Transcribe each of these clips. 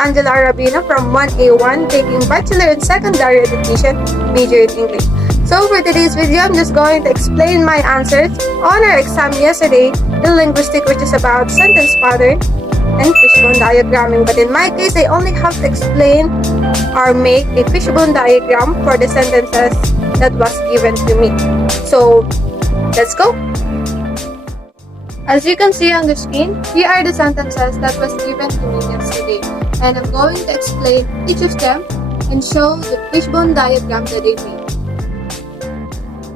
Angela Rabino from 1A1 taking Bachelor in Secondary Education, major in English. So for today's video, I'm just going to explain my answers on our exam yesterday, the linguistic, which is about sentence pattern and fishbone diagramming. But in my case, I only have to explain or make a fishbone diagram for the sentences that was given to me. So let's go. As you can see on the screen, here are the sentences that was given to me yesterday, and I'm going to explain each of them and show the fishbone diagram that they made.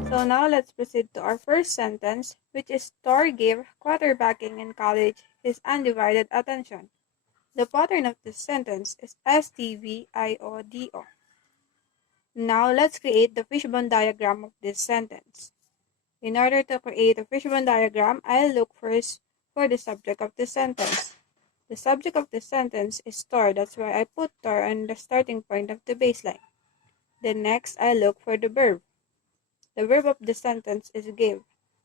So now let's proceed to our first sentence, which is Thor gave quarterbacking in college his undivided attention. The pattern of this sentence is STVIODO. Now let's create the fishbone diagram of this sentence. In order to create a fishbone diagram, I'll look first for the subject of the sentence. The subject of the sentence is Thor, that's why I put Thor on the starting point of the baseline. Then next, I look for the verb. The verb of the sentence is give.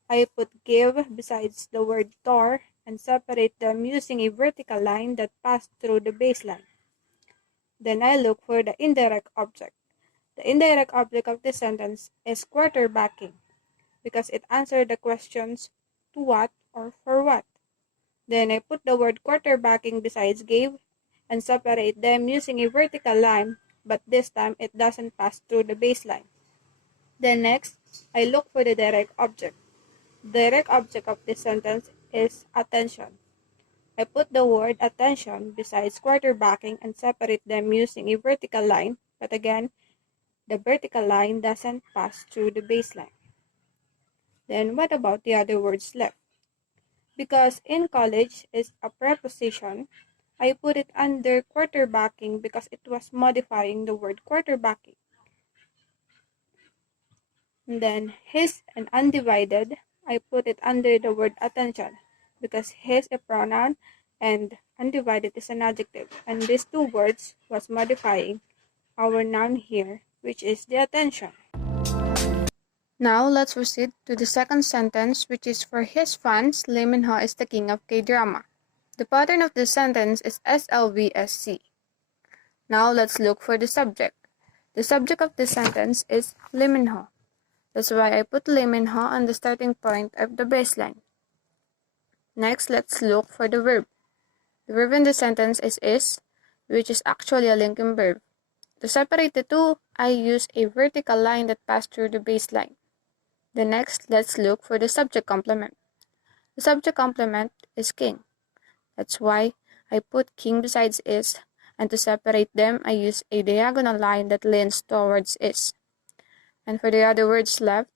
I put give besides the word Thor and separate them using a vertical line that passed through the baseline. Then I look for the indirect object. The indirect object of the sentence is quarterbacking, because it answered the questions to what or for what. Then I put the word quarterbacking besides gave and separate them using a vertical line, but this time it doesn't pass through the baseline. Then next, I look for the direct object. The direct object of this sentence is attention. I put the word attention besides quarterbacking and separate them using a vertical line, but again, the vertical line doesn't pass through the baseline. Then what about the other words left? Because in college is a preposition, I put it under quarterbacking because it was modifying the word quarterbacking. And then his and undivided, I put it under the word attention because his a pronoun and undivided is an adjective. And these two words was modifying our noun here, which is the attention. Now, let's proceed to the second sentence, which is for his fans, Lee Min-ho is the king of K-drama. The pattern of this sentence is SLVSC. Now, let's look for the subject. The subject of this sentence is Lee Min-ho. That's why I put Lee Min-ho on the starting point of the baseline. Next, let's look for the verb. The verb in the sentence is, which is actually a linking verb. To separate the two, I use a vertical line that passed through the baseline. Then next, let's look for the subject complement. The subject complement is king. That's why I put king besides is, and to separate them, I use a diagonal line that leans towards is. And for the other words left,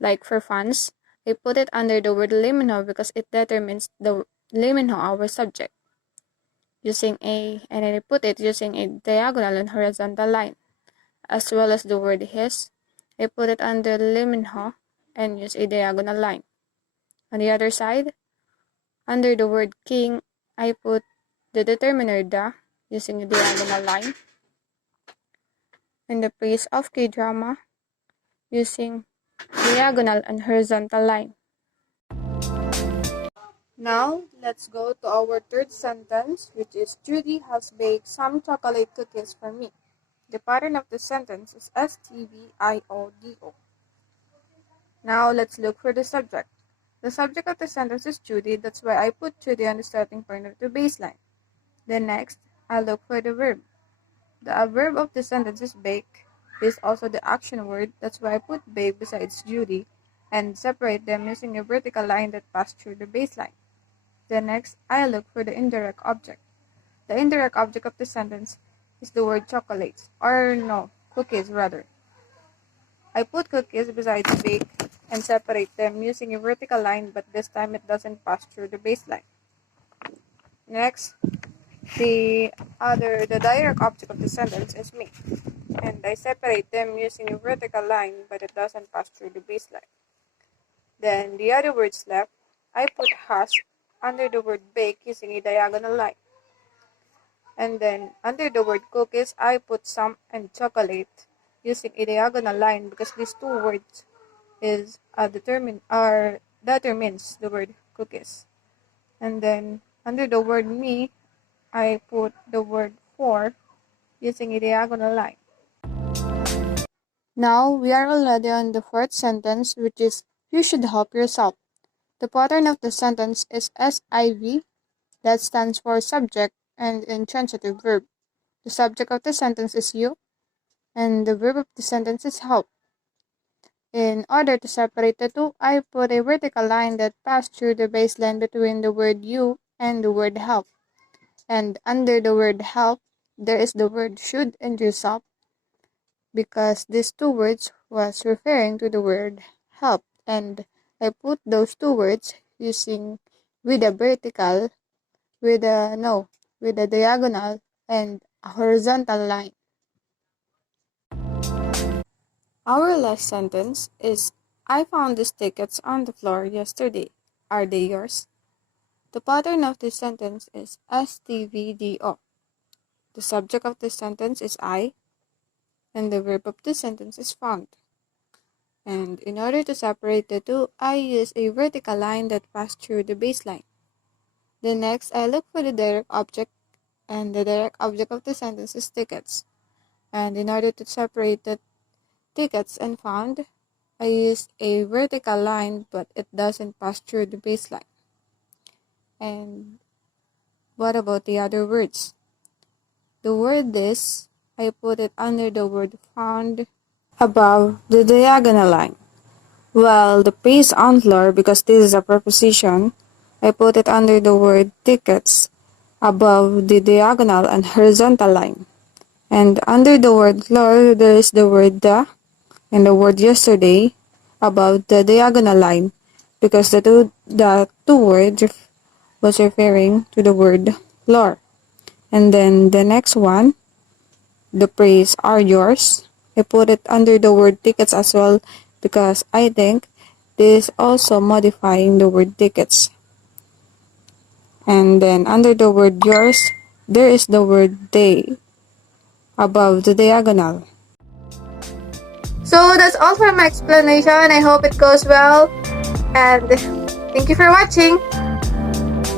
like for fans, I put it under the word Lee Min-ho because it determines the Lee Min-ho, our subject, and I put it using a diagonal and horizontal line. As well as the word his, I put it under Lee Min-ho and use a diagonal line. On the other side, under the word king, I put the determiner the using a diagonal line. And the praise of K-drama using diagonal and horizontal line. Now, let's go to our third sentence, which is Judy has baked some chocolate cookies for me. The pattern of the sentence is STVIODO. Now, let's look for the subject. The subject of the sentence is Judy, that's why I put Judy on the starting point of the baseline. Then next, I look for the verb. The verb of the sentence is bake. This is also the action word, that's why I put bake besides Judy and separate them using a vertical line that passed through the baseline. Then next, I look for the indirect object. The indirect object of the sentence is the word chocolates, or no, cookies rather. I put cookies besides bake and separate them using a vertical line, but this time it doesn't pass through the baseline. Next, the direct object of the sentence is me, and I separate them using a vertical line, but it doesn't pass through the baseline. Then the other words left, I put has under the word bake using a diagonal line. And then under the word cookies, I put some and chocolate using a diagonal line because these two words determines the word cookies. And then under the word me, I put the word 4 using a diagonal line. Now we are already on the fourth sentence, which is you should help yourself. The pattern of the sentence is SIV, that stands for subject and intransitive verb. The subject of the sentence is you, and the verb of the sentence is help. In order to separate the two, I put a vertical line that passed through the baseline between the word you and the word help. And under the word help, there is the word should and yourself, because these two words was referring to the word help. And I put those two words using with a vertical, with a diagonal, and a horizontal line. Our last sentence is, I found these tickets on the floor yesterday. Are they yours? The pattern of this sentence is STVDO. The subject of this sentence is I, and the verb of this sentence is found. And in order to separate the two, I use a vertical line that passed through the baseline. Then next, I look for the direct object, and the direct object of the sentence is tickets. And in order to separate the tickets and found, I use a vertical line, but it doesn't pass through the baseline. And what about the other words? The word this, I put it under the word found above the diagonal line. While the phrase on floor, because this is a preposition, I put it under the word tickets above the diagonal and horizontal line. And under the word floor, there is the word the and the word yesterday above the diagonal line, because the two words was referring to the word floor. And then the next one, the phrase are yours, I put it under the word tickets as well, because I think this is also modifying the word tickets. And then under the word yours, there is the word they above the diagonal. So that's all for my explanation. I hope it goes well. And thank you for watching.